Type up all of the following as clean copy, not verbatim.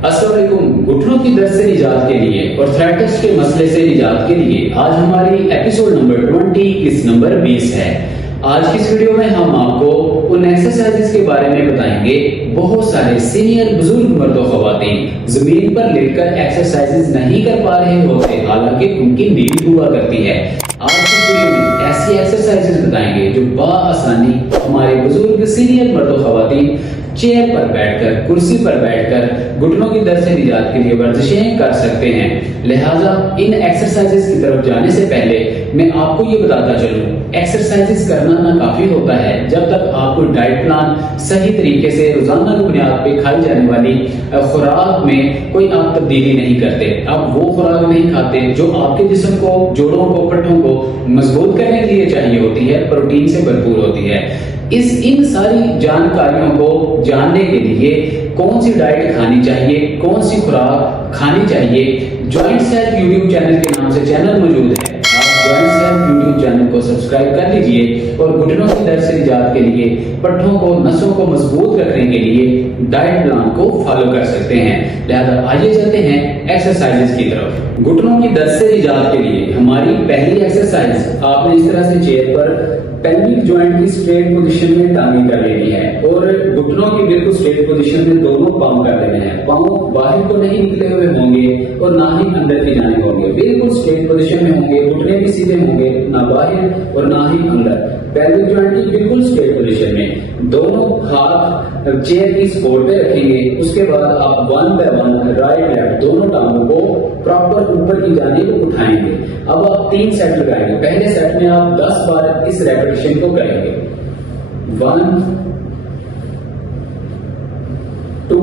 السلام علیکم. گھٹنوں کی درد سے نجات کے لیے اور تھرائٹس کے مسئلے سے نجات کے لیے آج ہماری ایپیسوڈ نمبر 20 کس نمبر 20 ہے. آج کی اس ویڈیو میں ہم آپ کو ان ایکسرسائزز کے بارے میں بتائیں گے. بہت سارے سینئر بزرگ مرد و خواتین زمین پر لیٹ کر ایکسرسائزز نہیں کر پا رہے ہوتے حالانکہ ان کی نیڈ ہوا کرتی ہے. آج کی ویڈیو میں ایسی ایکسرسائزز بتائیں گے جو بآسانی ہمارے بزرگ سینئر مرد و خواتین چیئر پر بیٹھ کر کرسی پر بیٹھ کر گھٹنوں کی درد سے نجات کے لیے ورزشیں کر سکتے ہیں. لہٰذا ان ایکسرسائزز کی طرف جانے سے پہلے میں آپ کو یہ بتاتا چلوں ایکسرسائزز کرنا ناکافی ہوتا ہے جب تک آپ کو ڈائٹ پلان صحیح طریقے سے روزانہ کی بنیاد پہ کھائی جانے والی خوراک میں کوئی آپ تبدیلی نہیں کرتے. آپ وہ خوراک نہیں کھاتے جو آپ کے جسم کو جوڑوں کو پٹھوں کو مضبوط کرنے کے لیے چاہیے ہوتی ہے, پروٹین سے بھرپور ہوتی ہے. ان ساری جانکاریوں کو جاننے کے لیے کون سی ڈائٹ کھانی چاہیے, کون سی خوراک کھانی چاہیے, جوائنٹ سیلف یوٹیوب چینل کے نام سے چینل موجود ہے. آپ جوائنٹ سیلف یوٹیوب چینل کو سبسکرائب کر لیجئے اور گھٹنوں کی درد سے نجات کے لیے, پٹھوں کو نسوں کو مضبوط رکھنے کے لیے ڈائٹ پلان کو فالو کر سکتے ہیں. لہذا آئیے چلتے ہیں ایکسرسائزز کی طرف. گھٹنوں کی درد سے نجات کے لیے ہماری پہلی ایکسرسائز, آپ نے اس طرح سے چیئر پر پیلوک جوائنٹ کی اسٹریٹ پوزیشن میں تعمیر کر لینی ہے اور گھٹنوں کی بالکل اسٹریٹ پوزیشن میں دونوں پاؤں کر لینے ہیں. پاؤں باہر کو نہیں نکلے ہوئے ہوں گے اور نہ ہی اندر کی جانب ہوں گے, بالکل اسٹریٹ پوزیشن میں ہوں گے. گھٹنے بھی سیدھے ہوں گے, نہ باہر اور نہ ہی اندر. پیلوک جوائنٹ کی بالکل اسٹریٹ پوزیشن میں دونوں ہاتھ چیئر کی سپورٹ پہ رکھیں گے. اس کے بعد آپ 1 by 1 رائٹ لیفٹ دونوں ٹانگوں کو پراپر اوپر کی جانب اٹھائیں گے. اب آپ 3 سیٹ لگائیں گے. پہلے سیٹ میں آپ 10 بار اس ریپیٹیشن کو کریں گے. 1 2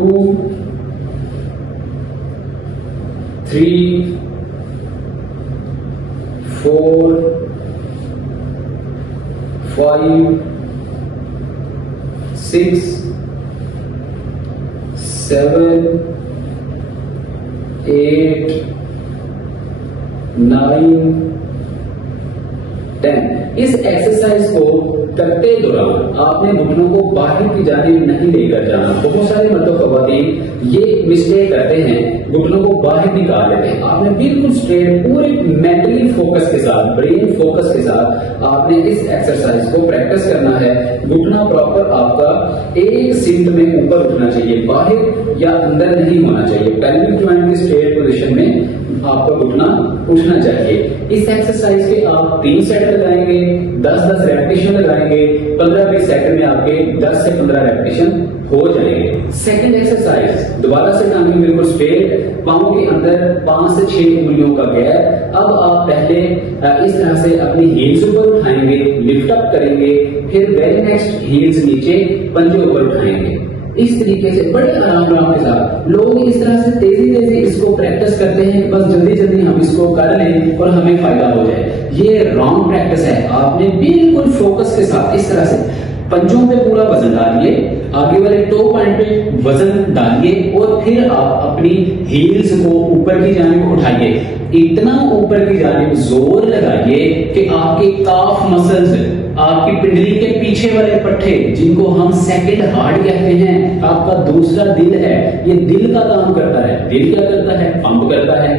3 4 5 6 7 8 9 10. اس ایکسرسائز کو کرتے دوران آپ نے گھٹنوں کو باہر کی جانب نہیں لے کر جانا. بہت سارے مرد و خواتین یہ مسٹیک کرتے ہیں, گھٹنوں کو باہر نکال لیتے ہیں. آپ نے بالکل اسٹریٹ پورے مینٹلی فوکس کے ساتھ, برین فوکس کے ساتھ آپ نے اس ایکسرسائز کو پریکٹس کرنا ہے. گھٹنا پراپر آپ کا ایک سمت میں اوپر اٹھنا چاہیے, باہر یا اندر نہیں ہونا چاہیے. پیلوک جوائنٹ کی اسٹریٹ پوزیشن میں آپ کا گھٹنا اٹھنا چاہیے. اس ایکسرسائز کے آپ 3 سیٹ لگائیں گے, 10-10 ریپیٹیشن لگائیں گے. 15-20 سیکنڈ میں آپ کے 10 سے 15 ریپیٹیشن ہو جائیں گے. سیکنڈ ایکسرسائز, دوبارہ سے ٹانگیں بالکل اسٹریٹ, پاؤں کے اندر 5 سے 6 انگلیوں کا گیپ. اب آپ پہلے اس طرح سے اپنی ہیلز اوپر اٹھائیں گے, لفٹ اپ کریں گے, پھر ویری نیکسٹ ہیلز نیچے پنجے اوپر اٹھائیں گے. اس طریقے سے بڑے آرام کے ساتھ لوگ اس طرح سے تیزی اس کو پریکٹس کرتے ہیں, بس جلدی ہم اس کو کر لیں اور ہمیں فائدہ ہو جائے. یہ رانگ پریکٹس ہے. آپ نے بالکل فوکس کے ساتھ اس طرح سے پنجوں پہ پورا وزن ڈالیے, آگے والے ٹو پوائنٹ پہ وزن ڈالیے اور پھر آپ اپنی ہیلز کو اوپر کی جانب اٹھائیے. اتنا اوپر کی جانب زور لگائیے کہ آپ کے کاف مسلز, آپ کی پنڈلی کے پیچھے والے پٹھے جن کو ہم سیکنڈ ہارٹ کہتے ہیں, آپ کا دوسرا دل ہے, یہ دل کا کام کرتا ہے. دل کیا کرتا ہے؟ پمپ کرتا ہے.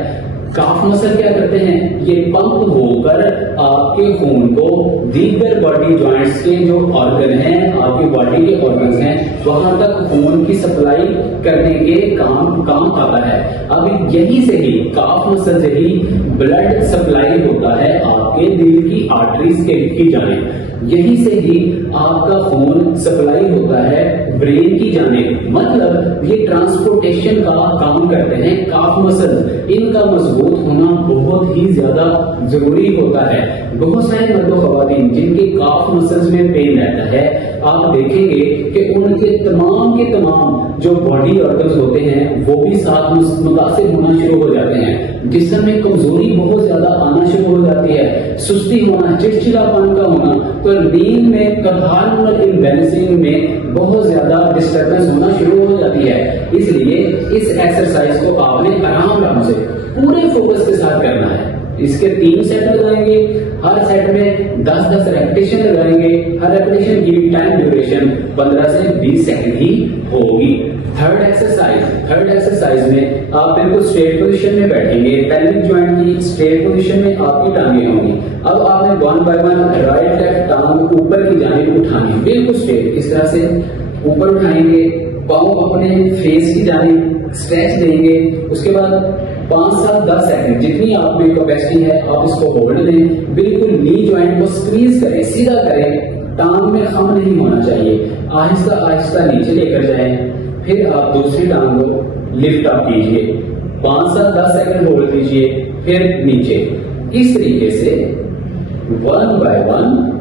کاف مسل کیا کرتے ہیں؟ یہ پمپ ہو کر آپ کے خون کو دیگر باڈی جوائنٹس کے جو آرگن ہیں, آپ کی باڈی کے آرگنز ہیں, وہاں تک خون کی سپلائی کرنے کے کام آتا ہے. اب یہی سے ہی کاف مسل سے ہی بلڈ سپلائی ہوتا ہے آپ کے دل کی آرٹریز کی جانب. یہی سے ہی آپ کا خون سپلائی ہوتا ہے برین کی جانب. مطلب یہ ٹرانسپورٹیشن کا کام کرتے ہیں کاف مسل. ان کا مضبوط ہونا بہت ہی زیادہ ضروری ہوتا ہے. بہت سارے مرد و خواتین جن کے کاف مسلز میں پین رہتا ہے, آپ دیکھیں گے کہ ان کے تمام جو باڈی آرگنز ہوتے ہیں وہ بھی ساتھ متاثر ہونا شروع ہو جاتے ہیں. جسم میں کمزوری بہت زیادہ آنا شروع ہو جاتی ہے, سستی ہونا, چڑچڑاپن کا ہونا, تو نیند میں ہارمونل امبیلنسنگ میں بہت زیادہ ڈسٹربنس ہونا شروع ہو جاتی ہے. اس لیے اس ایکسرسائز کو آپ نے آرام سے پورے فوکس کے ساتھ کرنا ہے. اس کے 3 سیٹ لگائیں گے, ہر سیٹ میں 10-10 ریپیٹیشن لگائیں گے. ہر ریپیٹیشن کی ٹائم ڈیوریشن 15 سے 20 سیکنڈ ہی ہوگی. تھرڈ ایکسرسائز میں آپ بالکل اسٹریٹ پوزیشن میں بیٹھیں گے، پیلوک جوائنٹ کی اسٹریٹ پوزیشن میں آپ کی ٹانگیں ہوں گی. اب آپ نے 1 بائی 1 رائٹ لیفٹ ٹانگ اوپر کی جانب اٹھانی ہے، بالکل اسٹریٹ اس طرح سے اوپر اٹھائیں گے، پاؤں اپنے فیس کی جانب اسٹریچ دیں گے. اس کے بعد 5 سے 10 سیکنڈ جتنی آپ میں کیپیسٹی ہے آپ اس کو ہولڈ دیں. بالکل نی جوائنٹ کو سکویز کریں، سیدھا کریں، ٹانگ میں خم نہیں ہونا چاہیے. آہستہ آہستہ نیچے لے کر جائیں. پھر آپ دوسری ٹانگ کو لفٹ اپ کیجئے، 5 سے 10 سیکنڈ ہولڈ کیجئے، پھر نیچے. اس طریقے سے 1 بائی 1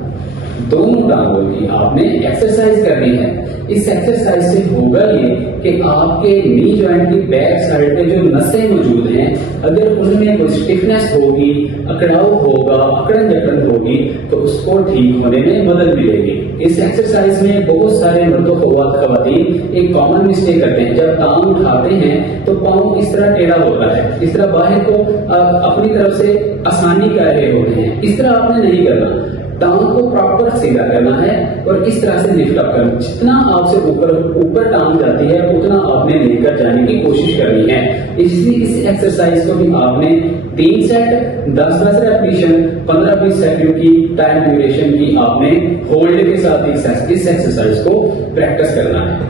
دونوں ٹانگوں کی آپ نے ایکسرسائز کرنی ہے. اس ایکسرسائز سے ہوگا یہ کہ آپ کے نی جوائنٹ کی بیک سائڈ پہ جو نسیں موجود ہیں اگر ان میں کوئی اسٹفنس ہوگی، اکڑاؤ ہوگا، اکڑن جکڑن ہوگی تو اس کو ٹھیک ہونے میں مدد ملے گی. اس ایکسرسائز میں بہت سارے مرد و خواتین ایک کامن مسٹیک کرتے ہیں. جب ٹانگ اٹھاتے ہیں تو پاؤں اس طرح ٹیڑھا ہوتا ہے، اس طرح باہر کو اپنی طرف سے آسانی کر رہے ہوتے ہیں. اس طرح آپ نے نہیں کرنا، ٹانگ کو پراپر سیدھا کرنا ہے اور اس طرح سے لفٹ اپ کرنا. جتنا آپ سے اوپر ٹانگ جاتی ہے اتنا آپ نے لے کر جانے کی کوشش کرنی ہے. اس ایکسرسائز کو بھی آپ نے 3 سیٹ 10-10 ریپیٹیشن 15-20 سیکنڈ کی ٹائم ڈیوریشن کی آپ نے ہولڈ کے ساتھ اس ایکسرسائز کو پریکٹس کرنا ہے.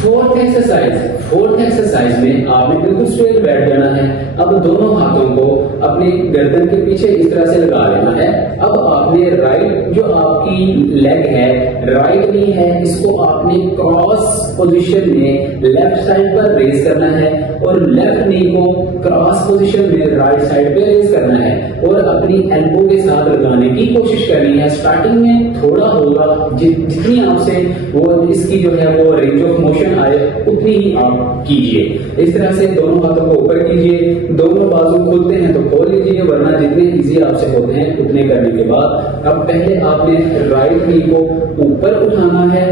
فورتھ ایکسرسائز میں آپ نے بالکل اسٹریٹ بیٹھ جانا ہے. اب دونوں ہاتھوں کو اپنے گردن کے پیچھے اس طرح سے لگا لینا ہے. اب آپ نے رائٹ جو آپ کی لیگ ہے، رائٹ نی ہے، اس کو آپ نے کراس پوزیشن میں لیفٹ سائڈ پر ریز کرنا ہے اور لیفٹ نی کو کراس پوزیشن میں رائٹ سائڈ پہ ریز کرنا ہے اور اپنی ایلبو کے ساتھ لگانے کی کوشش کرنی ہے. اسٹارٹنگ میں تھوڑا ہوگا، جتنی آپ سے وہ اس کی جو ہے وہ رینج آف موشن آئے اتنی ہی آپ کیجئے. اس طرح سے دونوں ہاتھوں کو اوپر کیجئے، دونوں بازو کھولتے ہیں تو کھول لیجئے، ورنہ جتنے ایزی آپ سے ہوتے ہیں اتنے کرنے کے بعد اب پہلے آپ نے رائٹ نی کو اوپر اٹھانا ہے،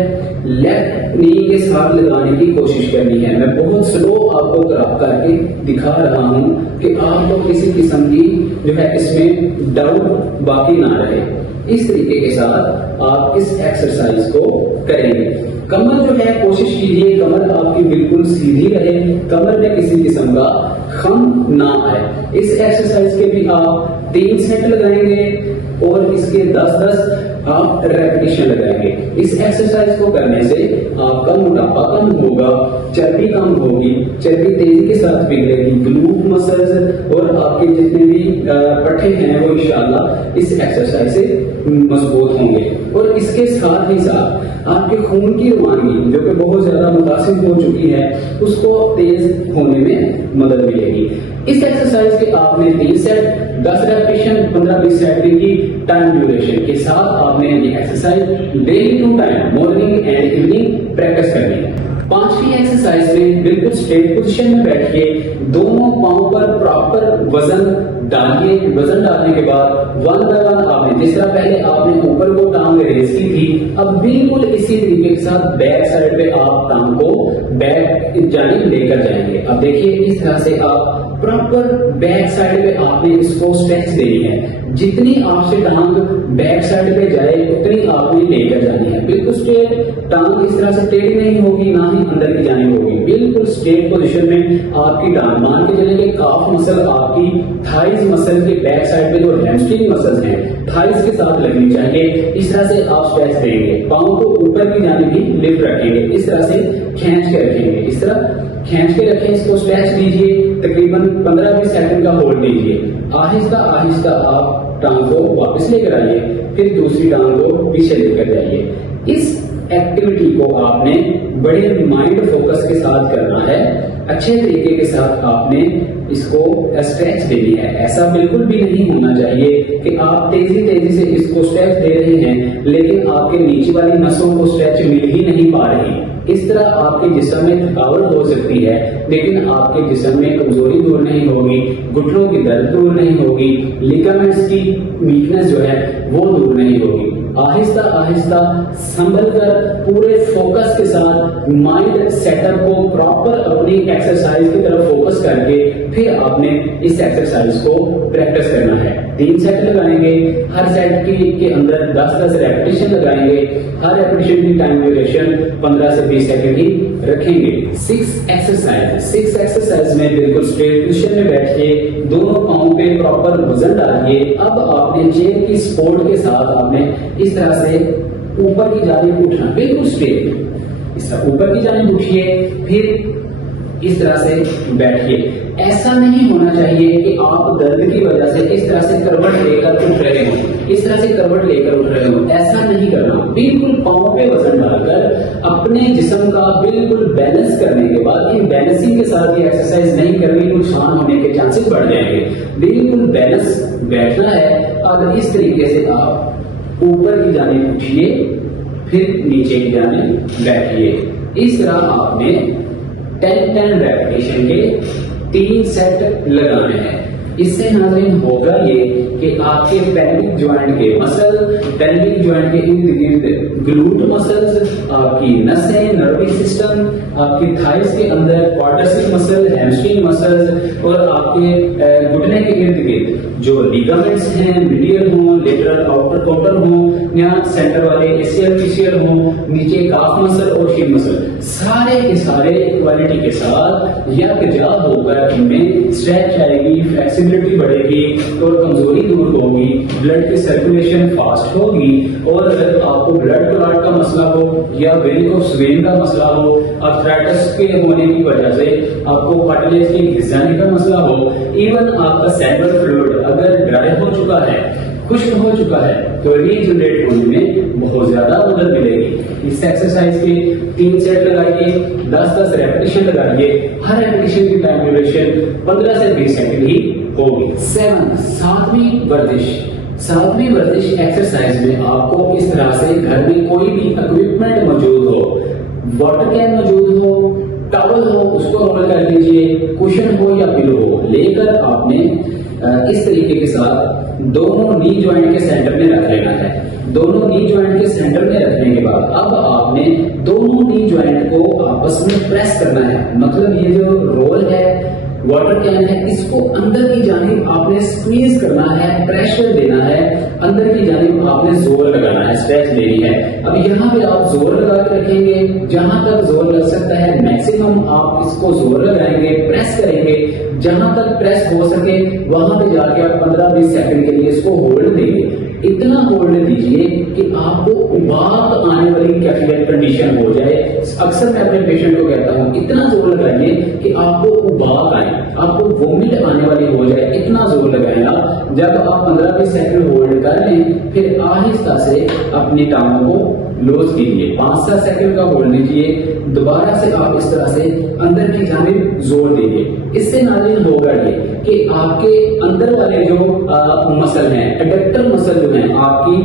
لیفٹ نی کے ساتھ لگانے کی کوشش کرنی ہے. میں بہت سلو آپ کو کر کے دکھا رہا ہوں کہ آپ کو کسی قسم کی جو ہے اس میں ڈاؤٹ باقی نہ رہے. اس طریقے کے ساتھ آپ اس ایکسرسائز کو کریں گے. کمر جو ہے کوشش کیجیے کمر آپ کی بالکل سیدھی رہے، کمر میں کسی قسم کا خم نہ آئے. اس ایکسرسائز کے بھی آپ 3 سیٹ لگائیں گے اور اس کے 10-10 آپ ریپیٹیشن لگائیں گے. اس ایکسرسائز کو کرنے سے آپ کا موٹاپا کم ہوگا، چربی کم ہوگی، چربی تیزی کے ساتھ پگھلے گی، گلوٹ مسلز اور آپ کے جتنے بھی پٹھے ہیں وہ انشاءاللہ اس ایکسرسائز سے مضبوط ہوں گے. اور اس کے ساتھ ہی ساتھ آپ کے خون کی روانگی جو کہ بہت زیادہ متاثر ہو چکی ہے اس کو تیز ہونے میں مدد ملے گی. اس ایکسرسائز کے آپ نے 3 سیٹ 10 ریپیٹیشن 15-20 سیکنڈ کی ٹائم ڈیوریشن کے ساتھ آپ نے یہ exercise daily 2 time morning and evening practice کرنی ہے. 5ویں ایکسرسائز میں بالکل اسٹریٹ پوزیشن میں بیٹھیے، دونوں پاؤں پر پراپر وزن ڈالیے. وزن ڈالنے کے بعد 1 بائی 1 آپ نے جس طرح پہلے آپ نے اوپر کو ٹانگ ریز کی تھی اب بالکل اسی طریقے کے ساتھ بیک سائڈ پہ آپ ٹانگ کو بیک جانب لے کر جائیں گے. اب دیکھیے اس طرح سے آپ پراپر بیک سائڈ پہ آپ نے اس کو اسٹریچ دینی ہے. جتنی آپ سے ٹانگ بیک سائڈ پہ جائے اتنی آپ نے لے کر جانی ہے. بالکل اسٹریٹ، ٹانگ اس طرح سے ٹیڑھی نہیں ہوگی نہ ہی اندر کی جانب ہوگی. بالکل اسٹریٹ پوزیشن میں آپ کی ٹانگ مان کے چلیں کہ کاف مسل آپ کی تھائز مسل کے بیک سائڈ پہ جو ہیمسٹرنگ مسلز ہیں تھائز کے ساتھ لگنی چاہیے. اس طرح سے آپ اسٹریچ دیں گے، پاؤں کو اوپر کی جانب ہی لفٹ رکھیں گے، اس طرح سے کھینچ کے رکھیں گے. اس طرح کھینچ کے رکھیں، اس کو اسٹریچ دیجیے، تقریباً 15-20 سیکنڈ کا ہولڈ دیجیے. آہستہ آہستہ آپ ٹانگ کو واپس لے کر آئیے، پھر دوسری ٹانگ کو پیچھے لے کر جائیے. اس ایکٹیویٹی کو آپ نے بڑے مائنڈ فوکس کے ساتھ کرنا ہے. اچھے طریقے کے ساتھ آپ نے اس کو اسٹریچ دینی ہے. ایسا بالکل بھی نہیں ہونا چاہیے کہ آپ تیزی سے اس کو اسٹریچ دے رہے ہیں لیکن آپ کے نیچے والی نسوں کو اسٹریچ مل ہی نہیں پا رہی. اس طرح آپ کے جسم میں تھکاوٹ ہو سکتی ہے لیکن آپ کے جسم میں کمزوری دور نہیں ہوگی، گھٹنوں کی درد دور نہیں ہوگی، لیگامنٹس کی ویکنس جو ہے وہ دور نہیں ہوگی. آہستہ آہستہ سنبھل کر پورے فوکس کے ساتھ مائنڈ سیٹ اپ کو پراپر اپنی ایکسرسائز کی طرف فوکس کر کے کے پھر آپ نے اس ایکسرسائز کو پریکٹس کرنا ہے. 3 سیٹ لگائیں گے, ہر سیٹ کے اندر 10-10 ریپیٹیشن لگائیں گے, ہر ریپیٹیشن کی ٹائم ڈیوریشن 15 سے 20 سیکنڈ ہی رکھیں گے. 6 ایکسرسائز میں بالکل اسٹریٹ پوزیشن میں بیٹھیے, دونوں پاؤں پہ پراپر وزن ڈالیے. اب آپ نے چیئر کی سپورٹ کے ساتھ آپ نے اس طرح سے اوپر کی جانب اٹھنا, بالکل اسٹریٹ اس طرح اوپر کی جانب اٹھیے, پھر اس طرح سے بیٹھیے. ایسا نہیں ہونا چاہیے کہ آپ درد کی وجہ سے اس طرح سے کروٹ لے کر اٹھ رہے ہوں, اس طرح سے کروٹ لے کر اٹھ رہے ہوں, ایسا نہیں کرنا. بالکل پاؤں پہ وزن ڈال کر اپنے جسم کا بالکل بیلنس کرنے کے بعد, ان بیلنسنگ کے ساتھ یہ ایکسرسائز نہیں کرنی, نقصان ہونے کے چانسز بڑھ جائیں گے. بالکل بیلنس بیٹھنا ہے اور اس طریقے سے آپ اوپر کی جانب اٹھیے, پھر نیچے کی جانب بیٹھیے. اس طرح آپ نے 10 ریپیٹیشن کے 3 سیٹ لگانے ہیں. اس سے ناظرین ہوگا یہ کہ آپ کے پیلوک جوائنٹ کے مسل, پیلوک جوائنٹ کے ارد گرد گلوٹ مسلز, آپ کی نسیں, نروی سسٹم, آپ کی تھائز کے اندر کوارٹرسیپ مسل, ہیمسٹرنگ مسلز, اور آپ کے گھٹنے کے ارد گرد جو لیگامنٹس ہیں, میڈیل ہوں, لیٹرل آؤٹر کوٹر ہوں, یا سینٹر والے ایسیل پیسیل ہوں, نیچے کاف مسل اور شین مسل, سارے کے سارے کوالٹی کے ساتھ یکجا ہو کر ان میں اسٹریچ آئے گی, فلیکسیبلٹی بڑھے گی اور کمزوری دور ہوگی, بلڈ کی سرکولیشن فاسٹ ہوگی. اور اگر آپ کو بلڈ کلاٹ کا مسئلہ ہو یا ویریکوس وین کا مسئلہ ہو, آرتھرائٹس کے ہونے کی وجہ سے آپ کو کارٹلیج کے گھسانے کا مسئلہ ہو, ایون آپ کا سیربرل فلوئڈ اگر ڈرائی ہو چکا ہے, خشک ہو چکا ہے, تو ریجنریٹ ہونے میں بہت زیادہ مدد ملے گی. اس ایکسرسائز کے 3 سیٹ لگائیے, 10-10 ریپیٹیشن لگائیے, ہر ریپیٹیشن کی ٹائم ڈیوریشن 15 سے 20 سیکنڈ ہی ہوگی. 7ویں ورزش ایکسرسائز میں آپ کو اس طرح سے گھر میں کوئی بھی اکوپمنٹ موجود ہو, واٹر کین موجود ہو, ٹاول ہو, اس کو رول کر لیجیے, کوشن ہو یا پلو ہو, لے کر آپ نے اس طریقے کے ساتھ دونوں نی جوائنٹ کے سینٹر میں رکھ لینا ہے. دونوں نی جوائنٹ کے سینٹر میں رکھنے کے بعد اب آپ نے دونوں نی جوائنٹ کو آپس میں پریس کرنا ہے. مطلب یہ جو رول ہے, واٹر کین ہے, اس کو اندر کی جانب آپ نے سکویز کرنا ہے, پریشر دینا ہے, اندر کی جانب آپ نے زور لگانا ہے, اسٹریچ دینی ہے. اب یہاں پہ آپ زور لگا کے رکھیں گے, جہاں تک زور لگ سکتا ہے میکسیمم آپ اس کو زور لگائیں گے, پریس کریں گے, جہاں تک پریس ہو سکے وہاں پہ جا کے آپ 15-20 سیکنڈ کے لیے اس کو ہولڈ دیں گے. اتنا ہولڈ دیجیے کہ آپ کو اباق آنے والی کیفیت کنڈیشن ہو جائے. اکثر میں اپنے پیشنٹ کو کہتا ہوں اتنا زور لگائیے کہ آپ کو اباق آئے, آپ کو وومٹ آنے والی ہو جائے, اتنا زور لگائے گا. جب آپ 15-20 سیکنڈ ہولڈ کر لیں, پھر آہستہ سے اپنی ٹانگوں کو لوز کیجیے. 5-7 سیکنڈ کا ہولڈ لیجیے, دوبارہ سے آپ اس طرح سے اندر کی جانب زور دیجیے. اس سے ناظرین ہوگا یہ کہ آپ کے اندر والے جو مسل ہیں, ایڈکٹر مسل جو ہیں, آپ کی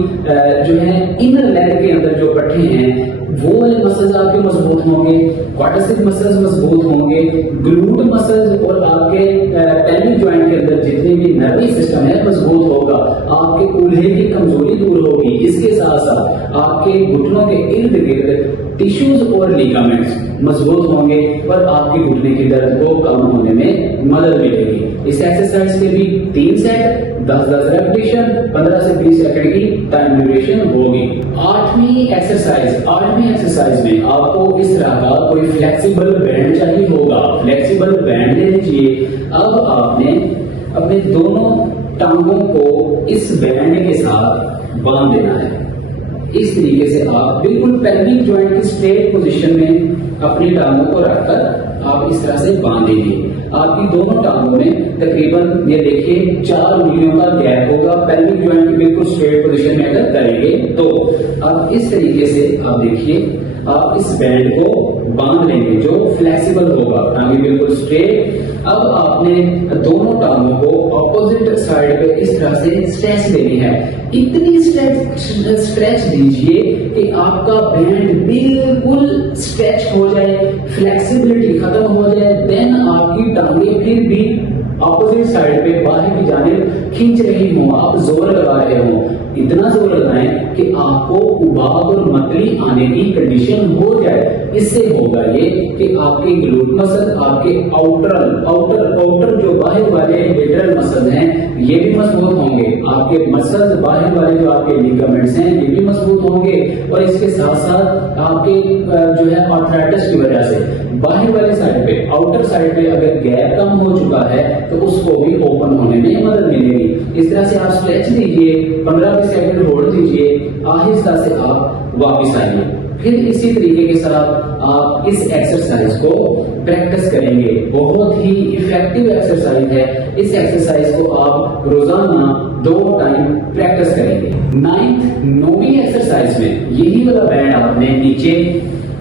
جو ہے انر لیگ کے اندر جو پٹھے ہیں, وہ والے مسلز آپ کے مضبوط ہوں گے, کوارٹرسپ مسلز مضبوط ہوں گے, گلوٹ مسلز اور آپ کے پیلوک جوائنٹ کے اندر جتنے بھی نروی سسٹم ہے مضبوط ہوگا. آپ کے کولہے کی کمزوری دور ہوگی. اس کے ساتھ ساتھ آپ کے گھٹنوں کے ارد گرد ٹیشوز اور لیگامنٹس مضبوط ہوں گے اور آپ کے گھٹنے کی درد کو کم ہونے میں مدد ملے گی. اس ایکسرسائز کے بھی 3 سیٹ, 10-10 ریپیٹیشن, 15 سے 20 سیکنڈ کی ٹائم ڈیوریشن ہوگی. 8ویں ایکسرسائز میں آپ کو اس طرح کا کوئی فلیکسیبل بینڈ چاہیے ہوگا. فلیکسیبل بینڈ لے لیجیے. اب آپ نے اپنے دونوں ٹانگوں کو اس بینڈ کے ساتھ باندھ دینا ہے. اس طریقے سے آپ بالکل پیلوک جوائنٹ کی اسٹریٹ پوزیشن میں اپنی ٹانگوں کو رکھ کر آپ اس طرح سے باندھ دیجیے. آپ کی دونوں ٹانگوں میں تقریباً یہ دیکھیے 4 انگلیوں کا گیپ ہوگا. پیلوک جوائنٹ کی بالکل اسٹریٹ پوزیشن میں اگر کریں گے تو اب اس طریقے سے آپ دیکھیے, آپ اس بینڈ کو باندھ لیں گے جو فلیکسیبل ہوگا, ٹانگیں بالکل اسٹریٹ. اب آپ نے دونوں ٹانگوں کو اپوزٹ سائڈ پہ اس طرح سے اسٹریچ دینی ہے. اتنی اسٹریچ دیجیے کہ آپ کا بینڈ بالکل اسٹریچ ہو جائے, فلیکسیبلٹی ختم ہو جائے. دین آپ کی ٹانگیں پھر بھی اپوزٹ سائڈ پہ باہر کی جانب کھینچ رہی ہوں, آپ زور لگا رہے ہوں. اتنا زور لگائیں کہ آپ کو اباق اور متلی آنے کی کنڈیشن ہو جائے. اس سے ہوگا یہ کہ آپ کے گلوٹ مسل، آپ کے آؤٹر جو باہر والے لیٹرل مسل ہیں یہ بھی مضبوط ہوں گے. آپ کے مسل باہر والے جو آپ کے لیگامنٹس ہیں یہ بھی مضبوط ہوں گے. اور اس کے ساتھ ساتھ آپ کے جو ہے آرتھرائٹس کی وجہ سے باہر والے سائڈ پہ، آؤٹر سائڈ پہ اگر گیپ کم ہو چکا ہے تو اس کو بھی اوپن ہونے میں مدد ملے گی. اس طرح سے آپ اسٹریچ دیجیے، 15-20 سیکنڈ ہولڈ دیجیے، آہستہ سے آپ واپس آئیے. پھر اسی طریقے کے ساتھ آپ اس ایکسرسائز کو پریکٹس کریں گے. بہت ہی افیکٹو ایکسرسائز ہے. اس ایکسرسائز کو آپ روزانہ 2 ٹائم پریکٹس کریں گے. 9ویں ایکسرسائز میں یہی والا بینڈ آپ نے نیچے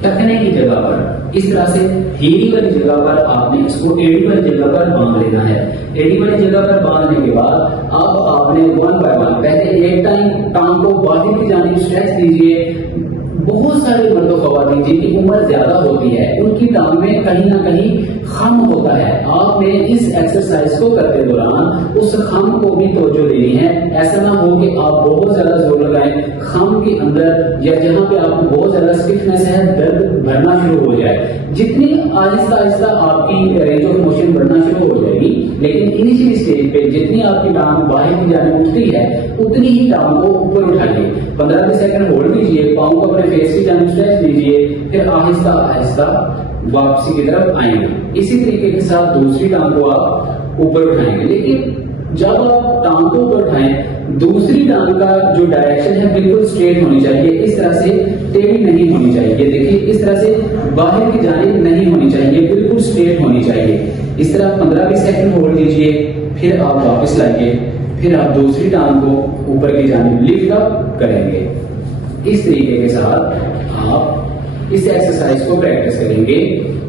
ٹکنے کی جگہ پر اس طرح سے ہیری والی جگہ پر آپ نے اس کو ایڑی والی جگہ پر باندھ لینا ہے. ایڑی والی جگہ پر باندھنے کے بعد اب آپ نے 1 بائی 1 پہلے ایک ٹائم ٹانگ کو باہر کی جانب اسٹریچ دیجیے. بہت سارے مرد و خواتین جن کی عمر زیادہ ہوتی ہے ان کی ٹانگ میں کہیں نہ کہیں خم ہوتا ہے. آپ نے اس ایکسرسائز کو کرتے دوران اس خم کو بھی توجہ دینی ہے. ایسا نہ ہو کہ آپ بہت زیادہ زور لگائیں خم کے اندر یا جہاں پہ آپ کو بہت زیادہ اسٹفنس ہے درد بھرنا شروع ہو جائے. جتنی آہستہ آہستہ آپ کی رینج آف موشن بڑھنا شروع ہو جائے گی، لیکن انیشیل اسٹیج پہ جتنی آپ کی ٹانگ باہر کی جانب اٹھتی ہے اتنی ہی ٹانگ کو اوپر اٹھائیے. 15 سیکنڈ ہولڈ کیجیے، پاؤں کو اپنے فیس کی جانب اسٹریچ دیجیے، پھر آہستہ آہستہ واپسی کی طرف آئیں گے. اسی طریقے کے ساتھ دوسری ٹانگ کو آپ اوپر اٹھائیں گے. لیکن جب آپ ٹانگ کو اوپر اٹھائیں دوسری ٹانگ کا جو ڈائریکشن ہے بالکل اسٹریٹ ہونی چاہیے. اس طرح سے ٹیڑھی نہیں ہونی چاہیے. یہ دیکھیے اس طرح سے باہر کی جانب نہیں ہونی چاہیے، بالکل اسٹریٹ ہونی چاہیے. اس طرح 15-20 سیکنڈ ہولڈ دیجیے، پھر آپ واپس لائیے، پھر آپ دوسری ٹانگ کو اوپر کی جانب لفٹ اپ کریں گے. اس طریقے کے ساتھ آپ اس ایکسرسائز کو پریکٹس کریں گے.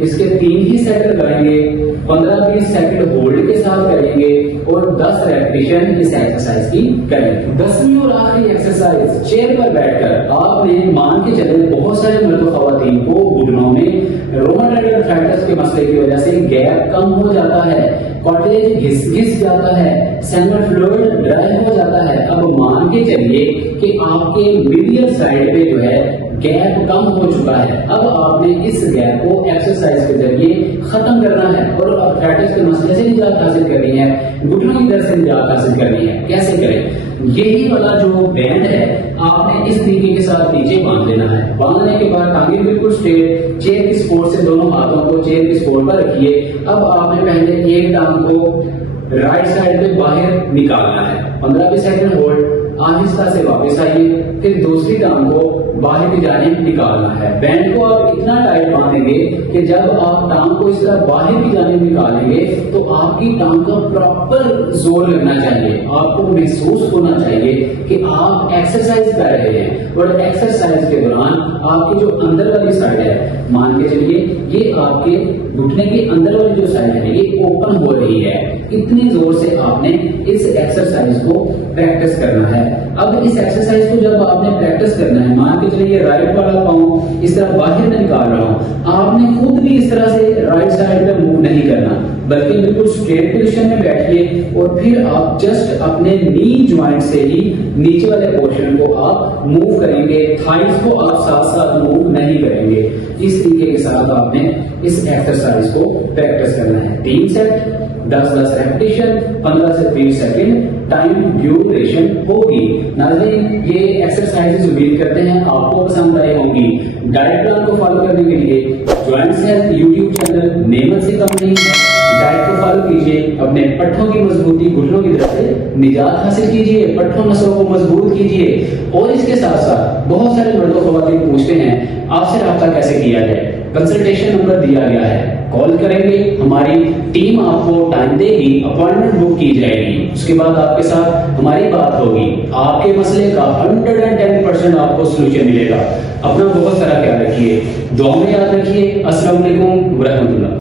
اس کے 3 ہی سیٹ لگائیں گے، 15-20 سیکنڈ ہولڈ کے ساتھ کریں گے اور 10 ریپیٹیشن اس ایکسرسائز کی کریں گے. 10ویں اور آخری ایکسرسائز چیئر پر بیٹھ کر آپ نے مان کے چلے بہت سارے مرد و خواتین کو گھٹنوں میں روماٹائڈ آرتھرائٹس کے مسئلے کی وجہ سے گیپ کم ہو جاتا ہے، کارٹلیج گھس جاتا ہے، سینٹرل فلوئڈ ڈرائی ہو جاتا ہے. اب مان کے چلیے کہ آپ کے میڈیل سائڈ پہ جو ہے گیپ کم ہو چکا ہے. اب آپ نے اس گیپ کو ایکسرسائز کے ذریعے ختم کرنا ہے اور آرتھرائٹس کے مسئلے سے نجات حاصل کرنی ہے، گھٹنوں کی درد سے نجات حاصل کرنی ہے. کیسے کریں؟ یہی والا جو بینڈ ہے آپ نے اس طریقے کے ساتھ نیچے باندھ لینا ہے. باندھنے کے بعد ٹانگیں بالکل اسٹریٹ، چیئر کی سپورٹ سے دونوں ہاتھوں کو چیئر کی سپورٹ پر رکھیے. اب آپ نے پہلے ایک ٹانگ کو رائٹ سائڈ پہ باہر نکالنا ہے، 15-20 سیکنڈ ہولڈ، آہستہ سے واپس آئیے، پھر دوسری ٹانگ کو باہر کی جانب نکالنا ہے. بینڈ کو آپ اتنا ٹائٹ باندھیں گے کہ جب آپ ٹانگ کو اس طرح باہر کی جانب نکالیں گے تو آپ کی ٹانگ کا پراپر زور لگنا چاہیے. آپ کو محسوس ہونا چاہیے کہ آپ ایکسرسائز کر رہے ہیں. اور ایکسرسائز کے دوران آپ کی جو اندر والی سائڈ ہے، مان کے چلیے یہ آپ کے گھٹنے کے اندر والی جو سائڈ ہے یہ اوپن ہو رہی ہے. اتنی زور سے آپ نے اس ایکسرسائز کو پریکٹس کرنا ہے. اب اس ایکسرسائز کو جب آپ نے پریکٹس کرنا ہے، مان کے چلیے رائٹ والا پاؤں اس طرح باہر میں نکال رہا ہوں، آپ نے خود بھی اس طرح سے رائٹ سائڈ پہ موو نہیں کرنا بلکہ بالکل اسٹریٹ پوزیشن میں بیٹھیے اور پھر آپ جسٹ اپنے نی جوائنٹ سے ہی نیچے والے پورشن کو آپ موو کریں گے. تھائز کو آپ ساتھ ساتھ موو نہیں کریں گے. اس طریقے کے ساتھ آپ نے اس ایکسرسائز کو پریکٹس کرنا ہے. 3 سیٹ، 10-10 ریپیٹیشن، 15 سے 20 سیکنڈ ٹائم ڈیوریشن ہوگی. ناظرین یہ ایکسرسائز امید کرتے ہیں آپ کو پسند آئی ہوں گی. ڈائٹ پلان کو فالو کرنے کے لیے جوائنٹس ہیلتھ یوٹیوب چینل نعمت سے کم نہیں. ڈائٹ کو فالو کیجیے، اپنے پٹھوں کی مضبوطی، گھٹنوں کی طرف سے نجات حاصل کیجیے، پٹھوں نسوں کو مضبوط کیجیے. اور اس کے ساتھ ساتھ بہت سارے مرد و خواتین پوچھتے ہیں آپ سے رابطہ کیسے کیا جائے. کنسلٹیشن نمبر دیا گیا ہے، کال کریں گے، ہماری ٹیم آپ کو ٹائم دے گی، اپوائنٹمنٹ بک کی جائے گی. اس کے بعد آپ کے ساتھ ہماری بات ہوگی، آپ کے مسئلے کا 110% آپ کو سولوشن ملے گا. اپنا بہت سارا خیال رکھیے، دعا میں یاد رکھیے. السلام علیکم ورحمۃ اللہ.